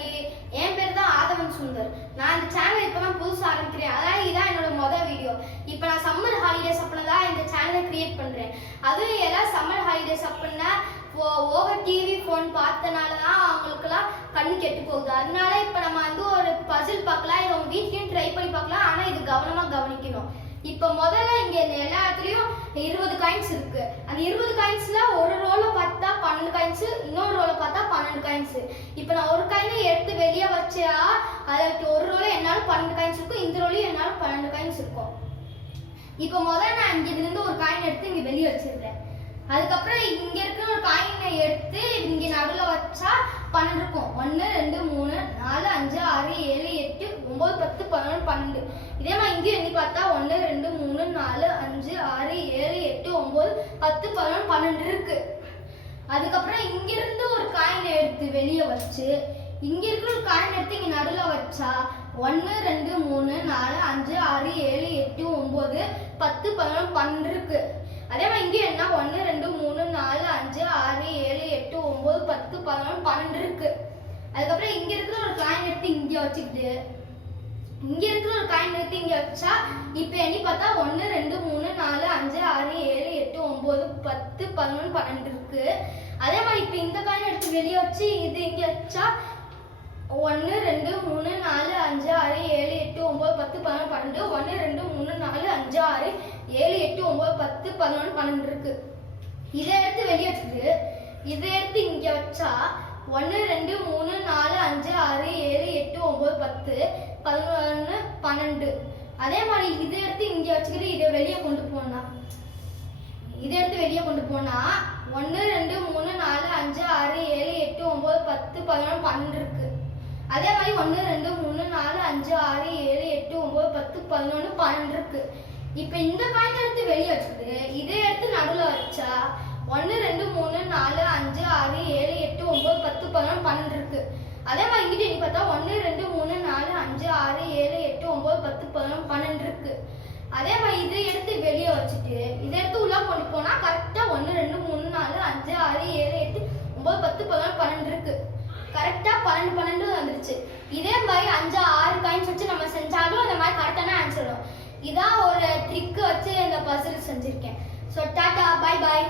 everybody. என் பேர் தான் ஆதவன் சுந்தர். நான் இந்த சேனல் இப்பதான் புதுசா ஆரம்பிக்கிறேன். அதான் இதான் என்னோட முதல் வீடியோ. இப்போ நான் சம்மர் ஹாலிடேஸ் அப்பதான் இந்த சேனலை கிரியேட் பண்றேன். அதுவும் எல்லாம் சம்மர் ஹாலிடேஸ் அப்படின்னா ஓவர் டிவி ஃபோன் பார்த்தனால தான் அவங்களுக்குலாம் கண்ணு கெட்டு போகுது. அதனால இப்போ நம்ம வந்து ஒரு பசில் பார்க்கலாம், இதை உங்க வீட்லயும் ட்ரை பண்ணி பார்க்கலாம். ஆனா இது கவனமா கவனிக்கணும். இப்போ முதல்ல இங்க எல்லா இடத்துலயும் 20 காயின்ஸ் இருக்கு. அந்த 20 காயின்ஸ்ல ஒரு ரோல பார்த்தா 12 காயின்ஸ், இன்னொரு ரோல பார்த்தா 12 காயின்ஸ். இப்போ நான் ஒரு காயினை எடுத்து வெளியே வச்சா அதுக்கு ஒரு ரோல என்னால 12 காயின்ஸ் இருக்கும், இந்த ரோலையும் என்னால 12 காயின்ஸ் இருக்கும். இப்போ முதல்ல நான் இங்க இருந்து ஒரு காயின் எடுத்து இங்க வெளியே வச்சிருக்கேன். அதுக்கப்புறம் இங்க இருக்கிற ஒரு காயினை எடுத்து இங்க நடுவுல வச்சா 12 இருக்கும். 1 2 3 4 5 6 7 8 9 10 11 12. இதே மாதிரி இங்கே எண்ணி பார்த்தா 1 2 3 4 5 6 7 8 9 10 11 12 இருக்கு. அதுக்கப்புறம் இங்க இருந்து ஒரு காயினை எடுத்து வெளியே வச்சு இங்க இருக்கிற ஒரு காயின் எடுத்து இங்க நடுவுல வச்சா 1 2 3 4 5 6 7 8 9 10 11 12 இருக்கு. அதே மாதிரி இங்கே என்ன 1 2 3 4 5 6 7 8 9 10 11 12 இருக்கு. அதுக்கப்புறம் இங்க இருக்கிற ஒரு காயின் எடுத்து இங்க வச்சுக்கிட்டு இங்க இருக்கிற ஒரு காயின் எடுத்து இங்க வச்சா இப்ப எண்ணி பார்த்தா 1 2 3 4 5 6 7 8 9 10 11 12 இருக்கு. அதே மாதிரி இப்ப இந்த காயின் எடுத்து வெளியே வச்சு இது இங்க வச்சா 1 2 3 4 5 6 7 8 9 10 11 12 1 2 3 4 5 6 7 8 9 10 11 12 இருக்கு. இதை எடுத்து வெளியே வச்சுட்டு இதை எடுத்து இங்க வச்சா 1 2 3 4 5 6 7 8 9 10 11 12. அதே மாதிரி இதை எடுத்து இங்க வச்சுக்கிட்டு இதை வெளியே கொண்டு போனா 1 2 3 4 5 6 7 8 9 10 11 12 இருக்கு. அதே மாதிரி 1 2 3 4 5 6 7 8 9 10 11 12 இருக்கு. இப்ப இந்த காயின் எடுத்து வெளியே வச்சுட்டு இதை எடுத்து நடுவுல வச்சா 1 2 3 4 5 6 7 8 9 10 11 12 இருக்கு. அதே மாதிரி இங்கிட்ட நீ பார்த்தா 1 2 3 4 5 6 7 8 9 10 11 12 இருக்கு. அதே மாதிரி இதை எடுத்து வெளியே வச்சுட்டு இதை எடுத்து உள்ள கொண்டு போனா கரெக்டா 1 2 3 4 5 6 7 8 9 10 11 12 இருக்கு. கரெக்டா 12 12 வந்துருச்சு. இதே மாதிரி 5 6 காயின்ஸ் வச்சு நம்ம செஞ்சாலும் அந்த மாதிரி கரெக்டான ஆன்சர் வரும். இதான் ஒரு ட்ரிக் வச்சு இந்த பசில் செஞ்சிருக்கேன். So Tata, bye bye.